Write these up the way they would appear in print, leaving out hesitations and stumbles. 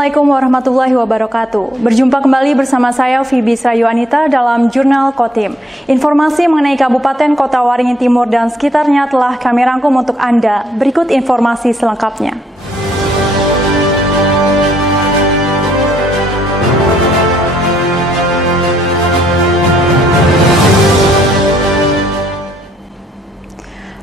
Assalamualaikum warahmatullahi wabarakatuh. Berjumpa kembali bersama saya Fibi Srayu Anita dalam Jurnal Kotim. Informasi mengenai Kabupaten Kota Waringin Timur dan sekitarnya telah kami rangkum untuk Anda. Berikut informasi selengkapnya.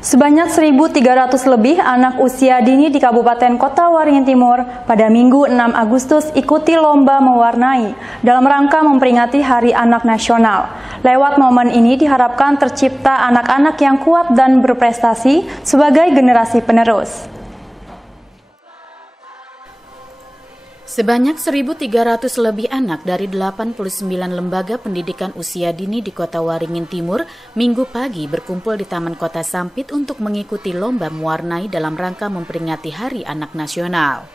Sebanyak 1.300 lebih anak usia dini di Kabupaten Kota Waringin Timur pada Minggu 6 Agustus ikuti lomba mewarnai dalam rangka memperingati Hari Anak Nasional. Lewat momen ini diharapkan tercipta anak-anak yang kuat dan berprestasi sebagai generasi penerus. Sebanyak 1.300 lebih anak dari 89 lembaga pendidikan usia dini di Kota Waringin Timur Minggu pagi berkumpul di Taman Kota Sampit untuk mengikuti lomba mewarnai dalam rangka memperingati Hari Anak Nasional.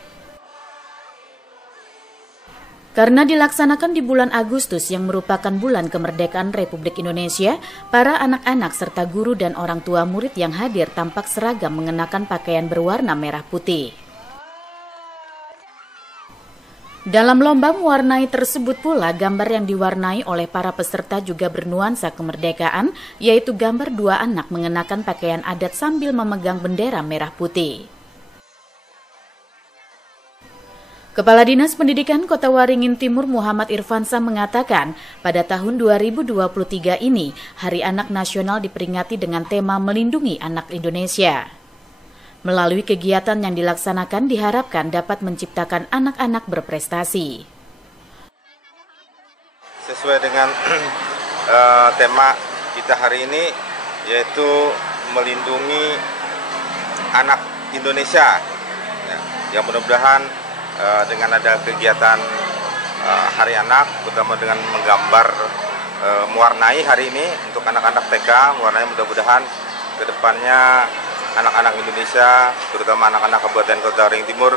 Karena dilaksanakan di bulan Agustus yang merupakan bulan kemerdekaan Republik Indonesia, para anak-anak serta guru dan orang tua murid yang hadir tampak seragam mengenakan pakaian berwarna merah putih. Dalam lomba mewarnai tersebut pula, gambar yang diwarnai oleh para peserta juga bernuansa kemerdekaan, yaitu gambar dua anak mengenakan pakaian adat sambil memegang bendera merah putih. Kepala Dinas Pendidikan Kota Waringin Timur Muhammad Irfansa mengatakan, pada tahun 2023 ini, Hari Anak Nasional diperingati dengan tema Melindungi Anak Indonesia. Melalui kegiatan yang dilaksanakan diharapkan dapat menciptakan anak-anak berprestasi. Sesuai dengan tema kita hari ini, yaitu melindungi anak Indonesia. Yang mudah-mudahan dengan ada kegiatan Hari Anak, terutama dengan menggambar mewarnai hari ini untuk anak-anak TK, mewarnai mudah-mudahan ke depannya anak-anak Indonesia, terutama anak-anak Kabupaten Kota Waringin Timur,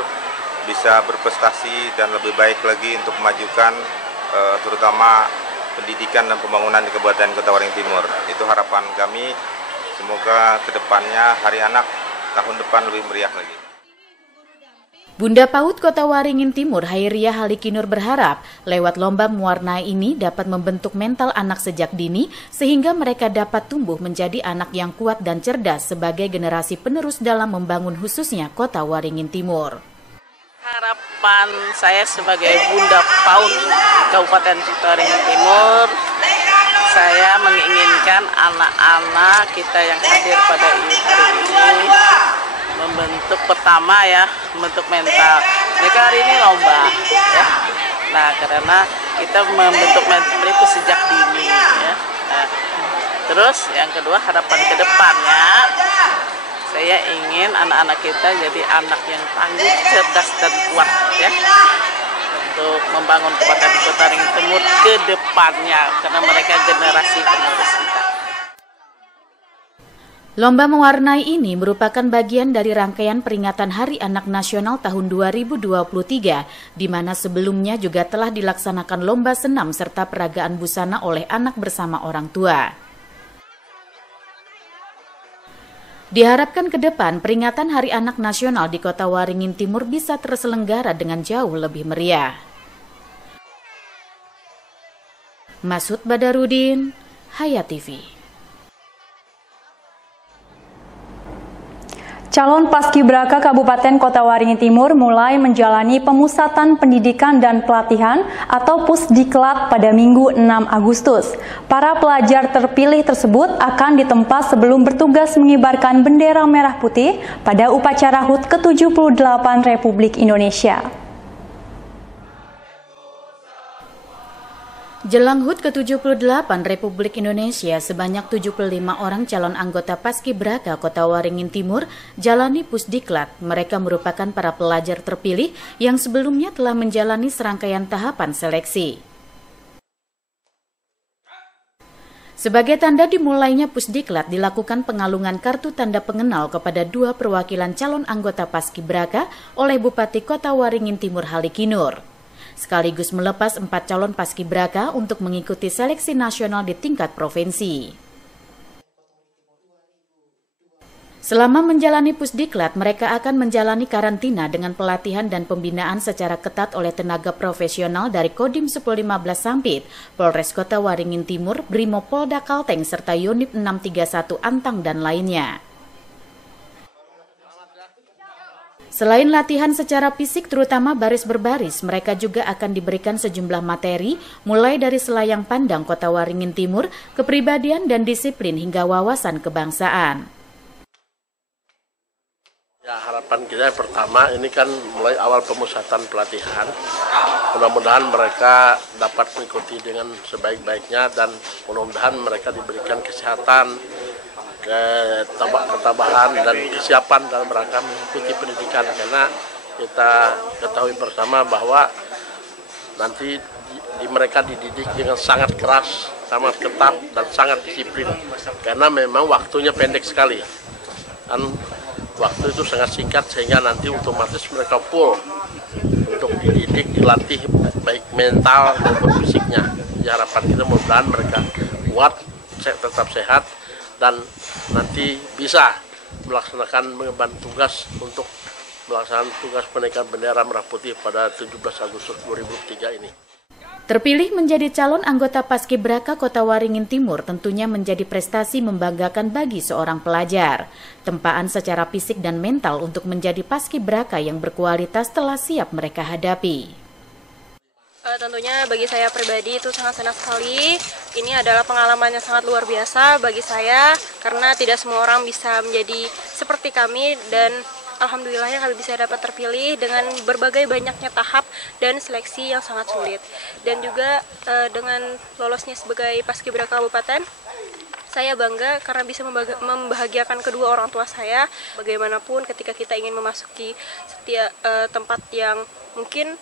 bisa berprestasi dan lebih baik lagi untuk memajukan terutama pendidikan dan pembangunan di Kabupaten Kota Waringin Timur. Itu harapan kami, semoga ke depannya Hari Anak tahun depan lebih meriah lagi. Bunda PAUD Kota Waringin Timur Hairiyah Halikinur berharap lewat lomba mewarnai ini dapat membentuk mental anak sejak dini sehingga mereka dapat tumbuh menjadi anak yang kuat dan cerdas sebagai generasi penerus dalam membangun khususnya Kota Waringin Timur. Harapan saya sebagai Bunda PAUD Kabupaten Kota Waringin Timur, saya menginginkan anak-anak kita yang hadir pada hari ini membentuk pertama membentuk mental. Mereka hari ini lomba ya. Nah, karena kita membentuk mental itu sejak dini ya. Nah, terus yang kedua, harapan ke depannya saya ingin anak-anak kita jadi anak yang tangguh, cerdas dan kuat ya. Untuk membangun Kabupaten Kota Waringin Timur ke depannya karena mereka generasi penerus kita. Lomba mewarnai ini merupakan bagian dari rangkaian peringatan Hari Anak Nasional tahun 2023, di mana sebelumnya juga telah dilaksanakan lomba senam serta peragaan busana oleh anak bersama orang tua. Diharapkan ke depan peringatan Hari Anak Nasional di Kota Waringin Timur bisa terselenggara dengan jauh lebih meriah. Masud Badarudin, Hayat TV. Calon Paskibraka Kabupaten Kota Waringin Timur mulai menjalani pemusatan pendidikan dan pelatihan atau Pusdiklat pada Minggu 6 Agustus. Para pelajar terpilih tersebut akan ditempa sebelum bertugas mengibarkan bendera merah putih pada upacara HUT ke-78 Republik Indonesia. Jelang HUT ke-78 Republik Indonesia, sebanyak 75 orang calon anggota Paskibraka Kota Waringin Timur jalani Pusdiklat. Mereka merupakan para pelajar terpilih yang sebelumnya telah menjalani serangkaian tahapan seleksi. Sebagai tanda dimulainya Pusdiklat, dilakukan pengalungan kartu tanda pengenal kepada 2 perwakilan calon anggota Paskibraka oleh Bupati Kota Waringin Timur Halikinur. Sekaligus melepas 4 calon paskibraka untuk mengikuti seleksi nasional di tingkat provinsi. Selama menjalani Pusdiklat, mereka akan menjalani karantina dengan pelatihan dan pembinaan secara ketat oleh tenaga profesional dari Kodim 1015 Sampit, Polres Kota Waringin Timur, Brimopolda Kalteng, serta Unit 631 Antang dan lainnya. Selain latihan secara fisik terutama baris berbaris, mereka juga akan diberikan sejumlah materi mulai dari selayang pandang Kota Waringin Timur, kepribadian dan disiplin hingga wawasan kebangsaan. Ya, harapan kita yang pertama ini kan mulai awal pemusatan pelatihan. Mudah-mudahan mereka dapat mengikuti dengan sebaik-baiknya dan mudah-mudahan mereka diberikan kesehatan, ketabahan dan kesiapan dalam rangka mengikuti pendidikan, karena kita ketahui bersama bahwa nanti mereka dididik dengan sangat keras, sangat ketat dan sangat disiplin, karena memang waktunya pendek sekali dan waktu itu sangat singkat, sehingga nanti otomatis mereka full untuk dididik, dilatih baik mental maupun fisiknya. Harapan kita mudah-mudahan mereka kuat, tetap sehat, dan nanti bisa melaksanakan mengemban tugas untuk melaksanakan tugas penaikan bendera merah putih pada 17 Agustus 2003 ini. Terpilih menjadi calon anggota Paskibraka Kota Waringin Timur tentunya menjadi prestasi membanggakan bagi seorang pelajar. Tempaan secara fisik dan mental untuk menjadi Paskibraka yang berkualitas telah siap mereka hadapi. Tentunya bagi saya pribadi itu sangat senang sekali. Ini adalah pengalaman yang sangat luar biasa bagi saya, karena tidak semua orang bisa menjadi seperti kami, dan alhamdulillahnya kami bisa dapat terpilih dengan berbagai banyaknya tahap dan seleksi yang sangat sulit. Dan juga dengan lolosnya sebagai Paskibraka Kabupaten, saya bangga karena bisa membahagiakan kedua orang tua saya. Bagaimanapun ketika kita ingin memasuki setiap tempat yang mungkin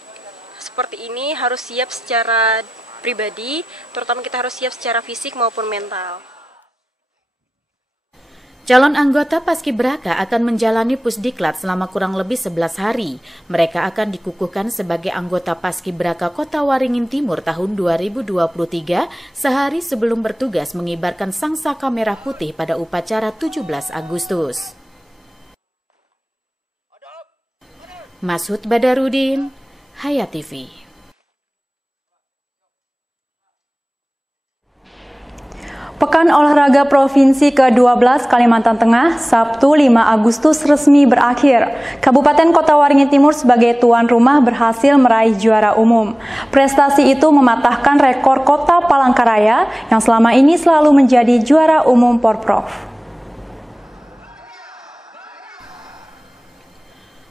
seperti ini, harus siap secara pribadi, terutama kita harus siap secara fisik maupun mental. Calon anggota Paskibraka akan menjalani Pusdiklat selama kurang lebih 11 hari. Mereka akan dikukuhkan sebagai anggota Paskibraka Kota Waringin Timur tahun 2023 sehari sebelum bertugas mengibarkan sangsaka merah putih pada upacara 17 Agustus. Masud Badarudin, Hayat TV. Pekan Olahraga Provinsi ke-12 Kalimantan Tengah, Sabtu 5 Agustus resmi berakhir. Kabupaten Kota Waringin Timur sebagai tuan rumah berhasil meraih juara umum. Prestasi itu mematahkan rekor Kota Palangkaraya yang selama ini selalu menjadi juara umum Porprov.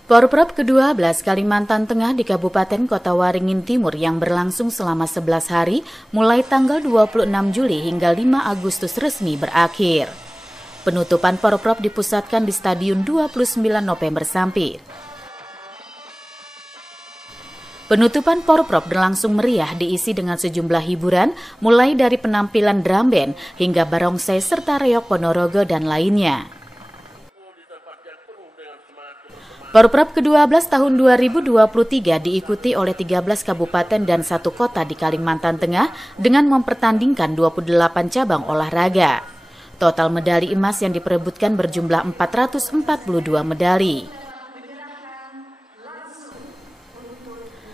Porprov ke-12 Kalimantan Tengah di Kabupaten Kota Waringin Timur yang berlangsung selama 11 hari mulai tanggal 26 Juli hingga 5 Agustus resmi berakhir. Penutupan Porprov dipusatkan di Stadion 29 November Sampit. Penutupan Porprov berlangsung meriah diisi dengan sejumlah hiburan mulai dari penampilan drum band hingga barongsai serta reok Ponorogo dan lainnya. Porprov ke-12 tahun 2023 diikuti oleh 13 kabupaten dan 1 kota di Kalimantan Tengah dengan mempertandingkan 28 cabang olahraga. Total medali emas yang diperebutkan berjumlah 442 medali.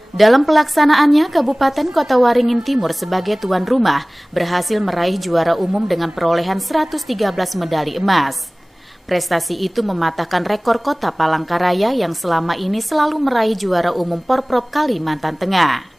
Dalam pelaksanaannya, Kabupaten Kota Waringin Timur sebagai tuan rumah berhasil meraih juara umum dengan perolehan 113 medali emas. Prestasi itu mematahkan rekor Kota Palangkaraya yang selama ini selalu meraih juara umum Porprov Kalimantan Tengah.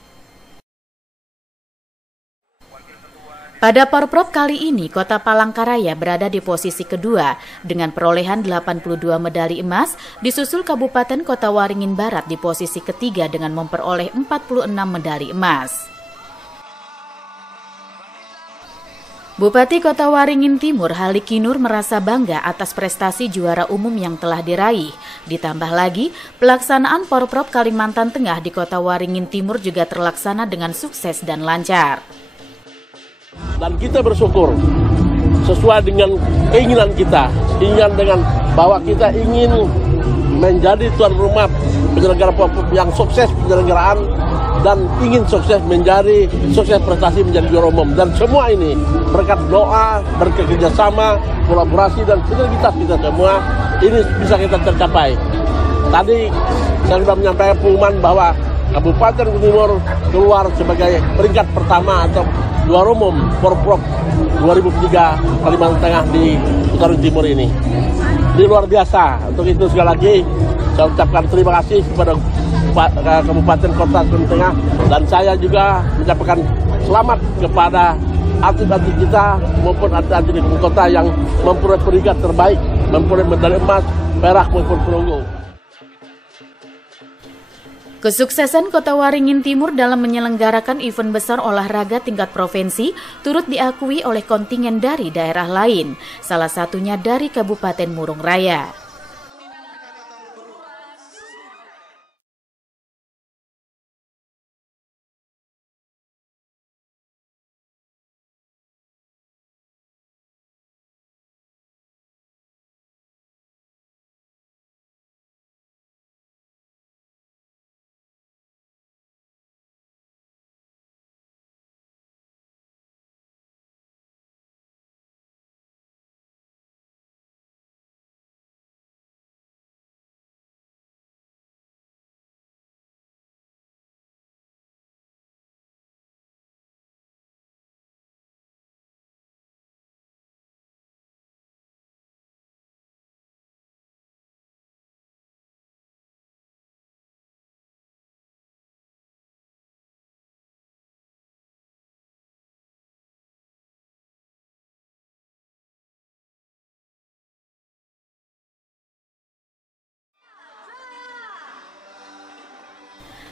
Pada Porprov kali ini, Kota Palangkaraya berada di posisi kedua dengan perolehan 82 medali emas, disusul Kabupaten Kota Waringin Barat di posisi ketiga dengan memperoleh 46 medali emas. Bupati Kota Waringin Timur Halik Kinur merasa bangga atas prestasi juara umum yang telah diraih. Ditambah lagi, pelaksanaan Porprov Kalimantan Tengah di Kota Waringin Timur juga terlaksana dengan sukses dan lancar. Dan kita bersyukur sesuai dengan keinginan kita, dengan bahwa kita ingin menjadi tuan rumah penyelenggara Porprov yang sukses penyelenggaraan dan ingin sukses menjadi sukses prestasi menjadi juara umum, dan semua ini berkat doa, berkat kerjasama, kolaborasi dan sinergitas kita semua, ini bisa kita tercapai. Tadi saya sudah menyampaikan pengumuman bahwa Kabupaten Gunung Timur keluar sebagai peringkat pertama atau juara umum Porprov 2003 Kalimantan Tengah di Utara Timur ini. Ini luar biasa. Untuk itu sekali lagi saya ucapkan terima kasih kepada Kabupaten Kota Kalimantan Tengah, dan saya juga menyampaikan selamat kepada atlet-atlet kita maupun atlet-atlet di kota yang memperoleh peringkat terbaik, memperoleh medali emas, perak maupun perunggu. Kesuksesan Kota Waringin Timur dalam menyelenggarakan event besar olahraga tingkat provinsi turut diakui oleh kontingen dari daerah lain, salah satunya dari Kabupaten Murung Raya.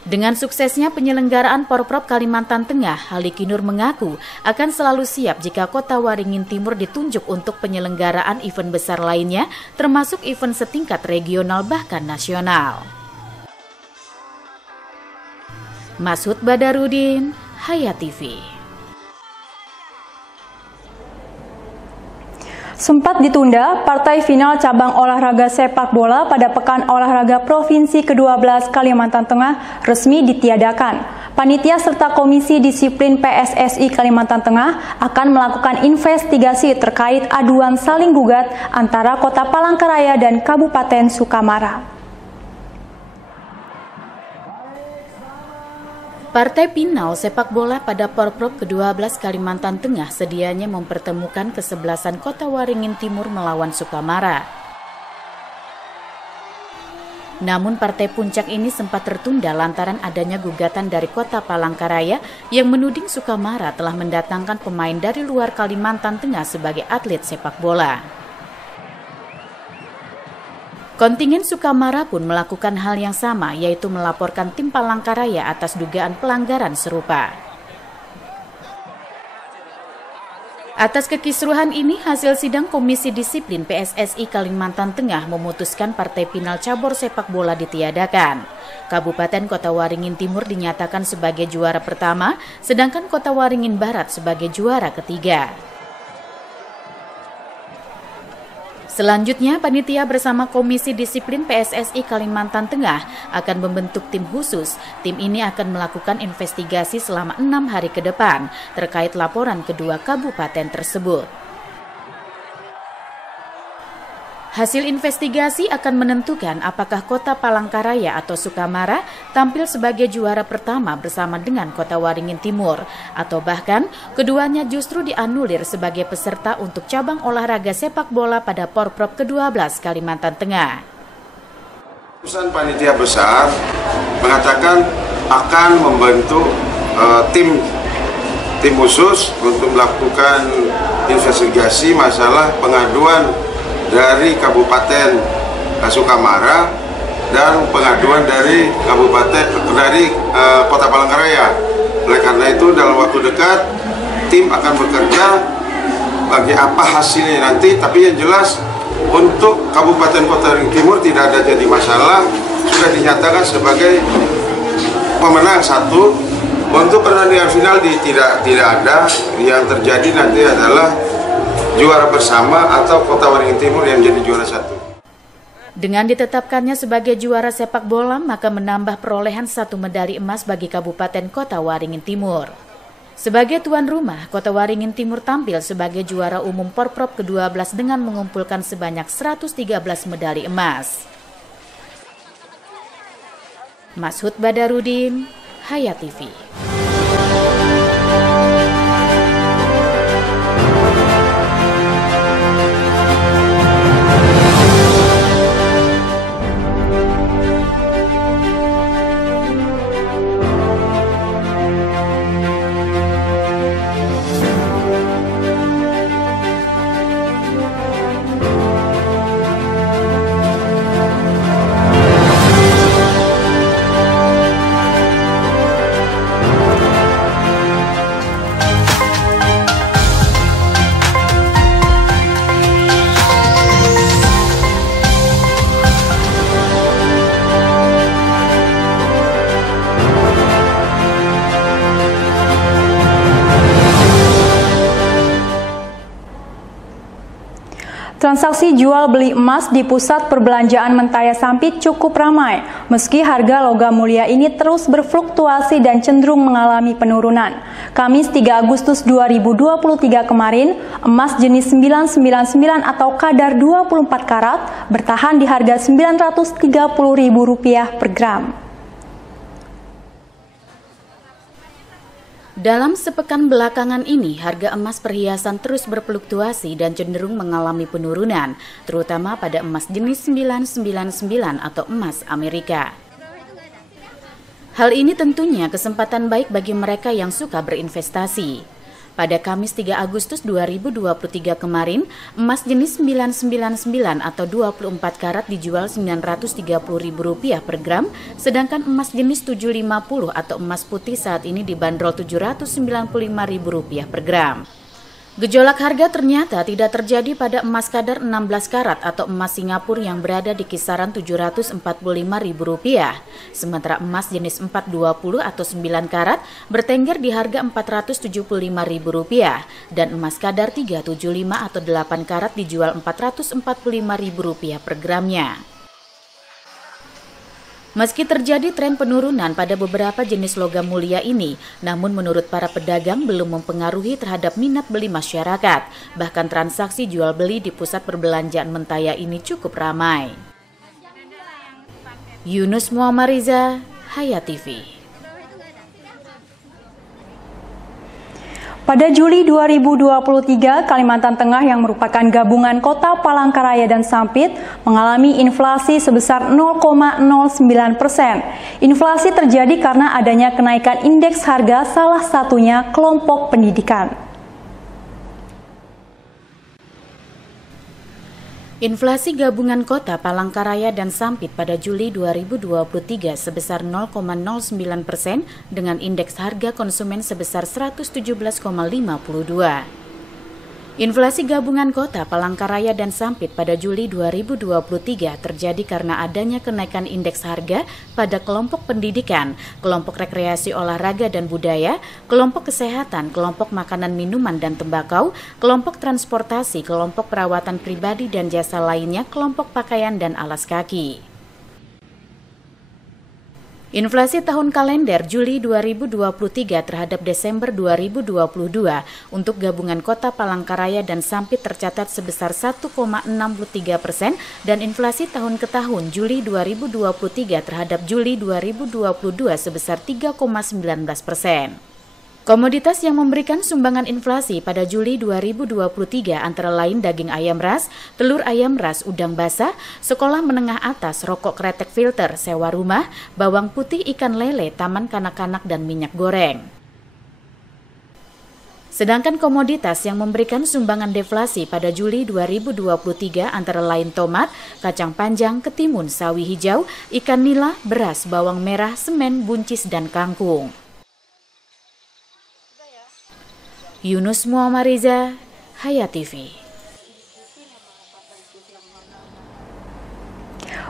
Dengan suksesnya penyelenggaraan Porprov Kalimantan Tengah, Haliki Nur mengaku akan selalu siap jika Kota Waringin Timur ditunjuk untuk penyelenggaraan event besar lainnya, termasuk event setingkat regional bahkan nasional. Masud Badarudin, Hayat TV. Sempat ditunda, partai final cabang olahraga sepak bola pada Pekan Olahraga Provinsi ke-12 Kalimantan Tengah resmi ditiadakan. Panitia serta Komisi Disiplin PSSI Kalimantan Tengah akan melakukan investigasi terkait aduan saling gugat antara Kota Palangkaraya dan Kabupaten Sukamara. Partai final sepak bola pada Porprov ke-12 Kalimantan Tengah sedianya mempertemukan kesebelasan Kota Waringin Timur melawan Sukamara. Namun partai puncak ini sempat tertunda lantaran adanya gugatan dari Kota Palangkaraya yang menuding Sukamara telah mendatangkan pemain dari luar Kalimantan Tengah sebagai atlet sepak bola. Kontingen Sukamara pun melakukan hal yang sama, yaitu melaporkan tim Palangkaraya atas dugaan pelanggaran serupa. Atas kekisruhan ini, hasil sidang Komisi Disiplin PSSI Kalimantan Tengah memutuskan partai final cabur sepak bola ditiadakan. Kabupaten Kota Waringin Timur dinyatakan sebagai juara pertama, sedangkan Kota Waringin Barat sebagai juara ketiga. Selanjutnya, panitia bersama Komisi Disiplin PSSI Kalimantan Tengah akan membentuk tim khusus. Tim ini akan melakukan investigasi selama 6 hari ke depan terkait laporan kedua kabupaten tersebut. Hasil investigasi akan menentukan apakah Kota Palangkaraya atau Sukamara tampil sebagai juara pertama bersama dengan Kota Waringin Timur, atau bahkan keduanya justru dianulir sebagai peserta untuk cabang olahraga sepak bola pada Porprov ke-12 Kalimantan Tengah. Keputusan panitia besar mengatakan akan membentuk tim khusus untuk melakukan investigasi masalah pengaduan dari Kabupaten Sukamara dan pengaduan dari Kota Palangkaraya. Oleh karena itu dalam waktu dekat tim akan bekerja bagi apa hasilnya nanti, tapi yang jelas untuk Kabupaten Kota Waringin Timur tidak ada jadi masalah, sudah dinyatakan sebagai pemenang satu. Untuk pertandingan final tidak ada, yang terjadi nanti adalah juara bersama atau Kota Waringin Timur yang jadi juara satu. Dengan ditetapkannya sebagai juara sepak bola, maka menambah perolehan 1 medali emas bagi Kabupaten Kota Waringin Timur. Sebagai tuan rumah, Kota Waringin Timur tampil sebagai juara umum Porprov ke-12 dengan mengumpulkan sebanyak 113 medali emas. Mashud Badarudin, Hayat TV. Transaksi jual beli emas di pusat perbelanjaan Mentaya Sampit cukup ramai, meski harga logam mulia ini terus berfluktuasi dan cenderung mengalami penurunan. Kamis 3 Agustus 2023 kemarin, emas jenis 999 atau kadar 24 karat bertahan di harga Rp930.000 per gram. Dalam sepekan belakangan ini, harga emas perhiasan terus berfluktuasi dan cenderung mengalami penurunan, terutama pada emas jenis 999 atau emas Amerika. Hal ini tentunya kesempatan baik bagi mereka yang suka berinvestasi. Pada Kamis 3 Agustus 2023 kemarin, emas jenis 999 atau 24 karat dijual Rp930.000 per gram, sedangkan emas jenis 750 atau emas putih saat ini dibanderol Rp795.000 per gram. Gejolak harga ternyata tidak terjadi pada emas kadar 16 karat atau emas Singapura yang berada di kisaran Rp745.000, sementara emas jenis 420 atau 9 karat bertengger di harga Rp475.000 dan emas kadar 375 atau 8 karat dijual Rp445.000 per gramnya. Meski terjadi tren penurunan pada beberapa jenis logam mulia ini, namun menurut para pedagang belum mempengaruhi terhadap minat beli masyarakat. Bahkan transaksi jual beli di pusat perbelanjaan Mentaya ini cukup ramai. Yunus Muammariza, Hayat TV. Pada Juli 2023, Kalimantan Tengah yang merupakan gabungan kota Palangkaraya dan Sampit mengalami inflasi sebesar 0,09%. Inflasi terjadi karena adanya kenaikan indeks harga, salah satunya kelompok pendidikan. Inflasi gabungan kota Palangkaraya dan Sampit pada Juli 2023 sebesar 0,09% dengan indeks harga konsumen sebesar 117,52. Inflasi gabungan kota Palangkaraya dan Sampit pada Juli 2023 terjadi karena adanya kenaikan indeks harga pada kelompok pendidikan, kelompok rekreasi olahraga dan budaya, kelompok kesehatan, kelompok makanan minuman dan tembakau, kelompok transportasi, kelompok perawatan pribadi dan jasa lainnya, kelompok pakaian dan alas kaki. Inflasi tahun kalender Juli 2023 terhadap Desember 2022 untuk gabungan kota Palangkaraya dan Sampit tercatat sebesar 1,63% dan inflasi tahun ke tahun Juli 2023 terhadap Juli 2022 sebesar 3,19%. Komoditas yang memberikan sumbangan inflasi pada Juli 2023 antara lain daging ayam ras, telur ayam ras, udang basah, sekolah menengah atas, rokok kretek filter, sewa rumah, bawang putih, ikan lele, taman kanak-kanak, dan minyak goreng. Sedangkan komoditas yang memberikan sumbangan deflasi pada Juli 2023 antara lain tomat, kacang panjang, ketimun, sawi hijau, ikan nila, beras, bawang merah, semen, buncis, dan kangkung. Yunus Muammariza, Hayat TV.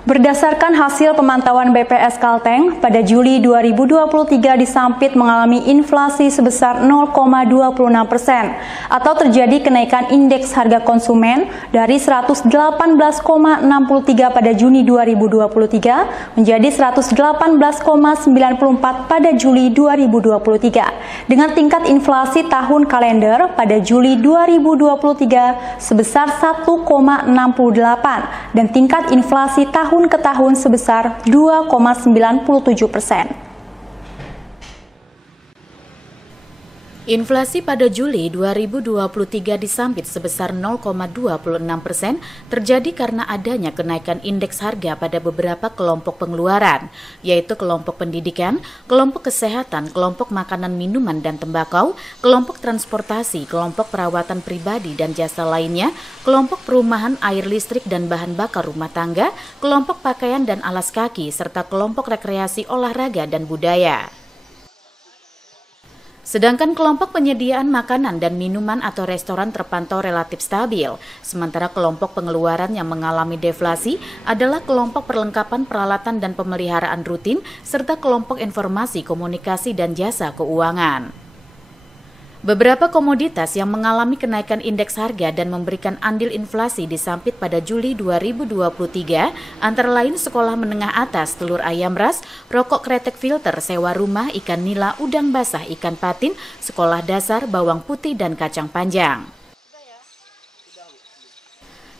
Berdasarkan hasil pemantauan BPS Kalteng, pada Juli 2023 di Sampit mengalami inflasi sebesar 0,26% atau terjadi kenaikan indeks harga konsumen dari 118,63 pada Juni 2023 menjadi 118,94 pada Juli 2023 dengan tingkat inflasi tahun kalender pada Juli 2023 sebesar 1,68 dan tingkat inflasi tahun ke tahun sebesar 2,97%. Inflasi pada Juli 2023 di Sampit sebesar 0,26% terjadi karena adanya kenaikan indeks harga pada beberapa kelompok pengeluaran, yaitu kelompok pendidikan, kelompok kesehatan, kelompok makanan minuman dan tembakau, kelompok transportasi, kelompok perawatan pribadi dan jasa lainnya, kelompok perumahan, air listrik dan bahan bakar rumah tangga, kelompok pakaian dan alas kaki, serta kelompok rekreasi olahraga dan budaya. Sedangkan kelompok penyediaan makanan dan minuman atau restoran terpantau relatif stabil, sementara kelompok pengeluaran yang mengalami deflasi adalah kelompok perlengkapan peralatan dan pemeliharaan rutin, serta kelompok informasi, komunikasi, dan jasa keuangan. Beberapa komoditas yang mengalami kenaikan indeks harga dan memberikan andil inflasi di Sampit pada Juli 2023 antara lain sekolah menengah atas, telur ayam ras, rokok kretek filter, sewa rumah, ikan nila, udang basah, ikan patin, sekolah dasar, bawang putih, dan kacang panjang.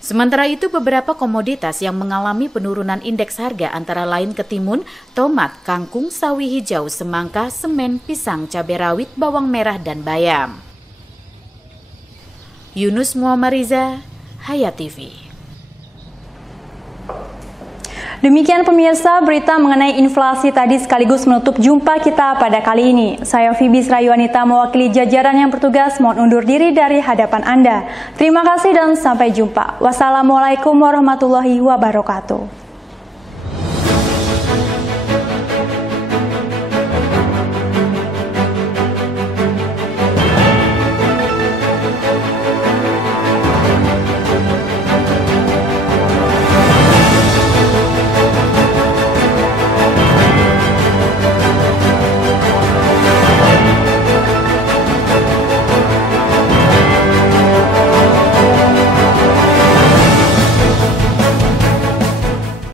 Sementara itu, beberapa komoditas yang mengalami penurunan indeks harga antara lain ketimun, tomat, kangkung, sawi hijau, semangka, semen, pisang, cabai rawit, bawang merah, dan bayam. Yunus Muammariza, Hayat TV. Demikian pemirsa berita mengenai inflasi tadi sekaligus menutup jumpa kita pada kali ini. Saya Fibis Rayuanita mewakili jajaran yang bertugas mohon undur diri dari hadapan Anda. Terima kasih dan sampai jumpa. Wassalamualaikum warahmatullahi wabarakatuh.